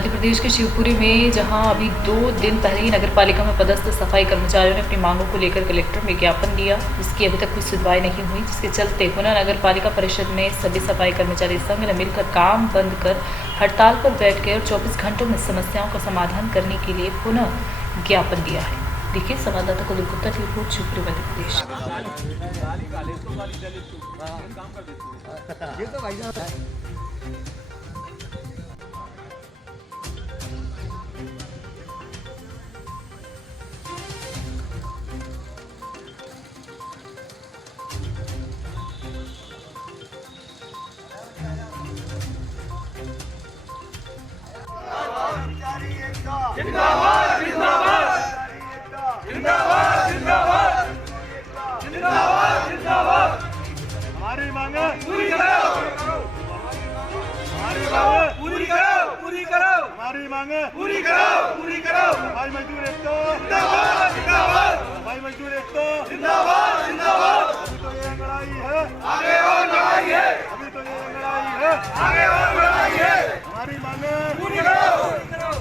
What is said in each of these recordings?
मध्य प्रदेश के शिवपुरी में जहां अभी 2 दिन पहले ही नगर पालिका में पदस्थ सफाई कर्मचारियों ने अपनी मांगों को लेकर कलेक्टर में ज्ञापन दिया, जिसकी अभी तक कोई सुनवाई नहीं हुई, जिसके चलते पुनः नगर पालिका परिषद ने सभी सफाई कर्मचारी संघ ने मिलकर काम बंद कर हड़ताल पर बैठ गए और 24 घंटों में समस्याओं का समाधान करने के लिए पुनः ज्ञापन दिया है। देखिए संवाददाता कुलदीप गुप्ता की रिपोर्ट, शिवपुरी मध्य प्रदेश। जिंदाबाद जिंदाबाद जिंदाबाद जिंदाबाद जिंदाबाद जिंदाबाद हमारी मांगे पूरी करो, हमारी मांगे पूरी करो, पूरी करो, हमारी मांगे पूरी करो, पूरी करो। सफाई मजदूर एकता जिंदाबाद जिंदाबाद, सफाई मजदूर एकता जिंदाबाद जिंदाबाद। अभी तो ये लड़ाई है, आगे और लड़ाई है, अभी तो ये लड़ाई है, आगे और लड़ाई है। हमारी मांगे पूरी करो,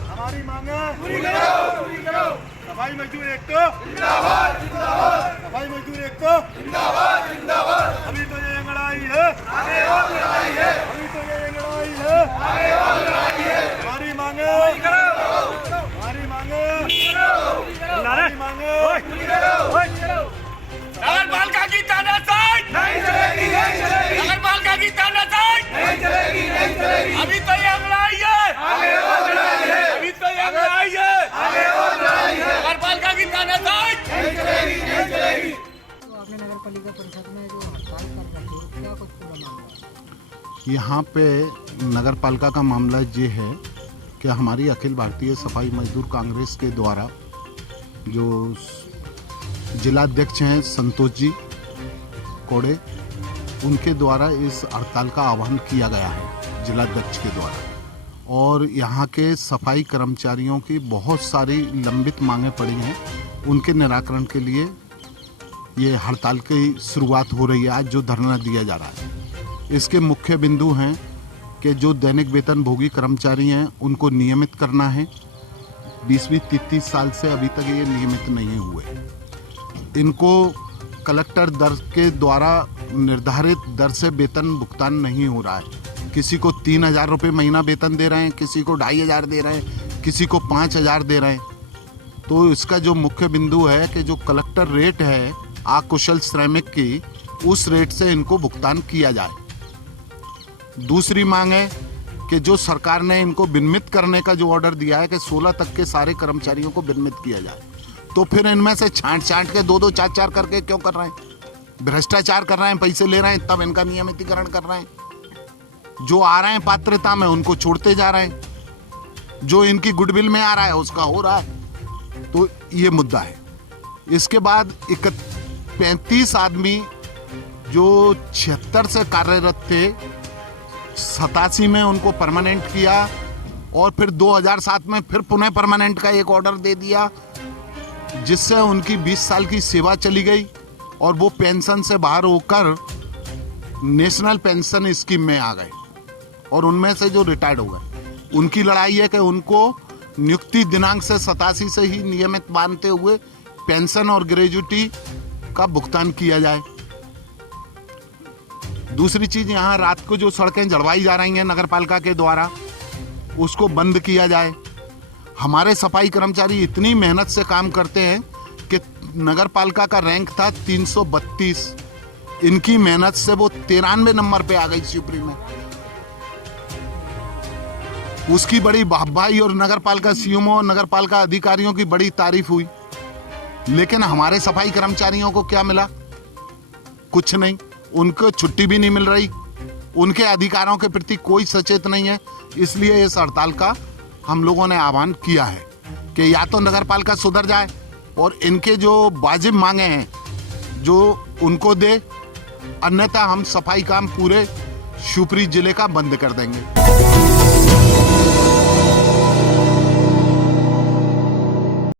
हमारी मांगे पूरी करो, पूरी करो। सफाई मजदूर एकता जिंदाबाद जिंदाबाद, सफाई मजदूर एकता जिंदाबाद जिंदाबाद। अभी तो ये लड़ाई है, आगे और लड़ाई है, अभी तो ये लड़ाई है, आगे और लड़ाई है। हमारी मांगे पूरी करो, हमारी मांगे पूरी करो, हमारी मांगे पूरी करो। नगर पालिका की तानाशाही नहीं चलेगी, नहीं चलेगी, नगर पालिका की तानाशाही नहीं चलेगी, नहीं चलेगी। अभी तो ये लड़ाई है, आगे और लड़ाई है, अभी तो ये लड़ाई है, आगे और लड़ाई है। नगर पालिका की तानाशाही नहीं चलेगी, नहीं चलेगी। तो आपने नगर पालिका परिषद में जो हड़ताल कर रहे थे, क्या कुछ पूरा मामला है? यहाँ पे नगर पालिका का मामला ये है कि हमारी अखिल भारतीय सफाई मजदूर कांग्रेस के द्वारा जो जिलाध्यक्ष हैं संतोष जी कोड़े, उनके द्वारा इस हड़ताल का आह्वान किया गया है जिलाध्यक्ष के द्वारा। और यहाँ के सफाई कर्मचारियों की बहुत सारी लंबित मांगें पड़ी हैं, उनके निराकरण के लिए ये हड़ताल की शुरुआत हो रही है। आज जो धरना दिया जा रहा है, इसके मुख्य बिंदु हैं कि जो दैनिक वेतन भोगी कर्मचारी हैं उनको नियमित करना है। 20-30 साल से अभी तक ये नियमित नहीं हुए। इनको कलेक्टर दर के द्वारा निर्धारित दर से वेतन भुगतान नहीं हो रहा है। किसी को 3,000 रुपये महीना वेतन दे रहे हैं, किसी को 2,500 दे रहे हैं, किसी को 5,000 दे रहे हैं। तो इसका जो मुख्य बिंदु है कि जो कलेक्टर रेट है अकुशल श्रमिक की, उस रेट से इनको भुगतान किया जाए। दूसरी मांग है कि जो सरकार ने इनको विनियमित करने का जो ऑर्डर दिया है कि 16 तक के सारे कर्मचारियों को विनियमित किया जाए, तो फिर इनमें से छांट के 2-2 4-4 करके क्यों कर रहे हैं? भ्रष्टाचार कर रहे हैं, पैसे ले रहे हैं, तब इनका नियमितीकरण कर रहे हैं। जो आ रहे हैं पात्रता में उनको छोड़ते जा रहे हैं, जो इनकी गुडविल में आ रहा है उसका हो रहा है। तो ये मुद्दा है। इसके बाद 35 आदमी जो 76 से कार्यरत थे, 87 में उनको परमानेंट किया और फिर 2007 में फिर पुनः परमानेंट का एक ऑर्डर दे दिया, जिससे उनकी 20 साल की सेवा चली गई और वो पेंशन से बाहर होकर नेशनल पेंशन स्कीम में आ गए। और उनमें से जो रिटायर्ड हो गए, उनकी लड़ाई है कि उनको नियुक्ति दिनांक से 87 से ही नियमित मानते हुए पेंशन और ग्रेजुटी का भुगतान किया जाए। दूसरी चीज, यहाँ रात को जो सड़कें जड़वाई जा रही हैं नगर पालिका के द्वारा, उसको बंद किया जाए। हमारे सफाई कर्मचारी इतनी मेहनत से काम करते हैं कि नगर पालिका का रैंक था 332, इनकी मेहनत से वो 93 नंबर पे आ गई शिवपुरी में। उसकी बड़ी वाहवाही और नगर पालिका सीएमओ और नगर पालिका अधिकारियों की बड़ी तारीफ हुई, लेकिन हमारे सफाई कर्मचारियों को क्या मिला? कुछ नहीं। उनको छुट्टी भी नहीं मिल रही, उनके अधिकारों के प्रति कोई सचेत नहीं है। इसलिए इस हड़ताल का हम लोगों ने आह्वान किया है कि या तो नगर पालिका सुधर जाए और इनके जो वाजिब मांगे हैं जो उनको दे, अन्यथा हम सफाई काम पूरे शिवपुरी जिले का बंद कर देंगे।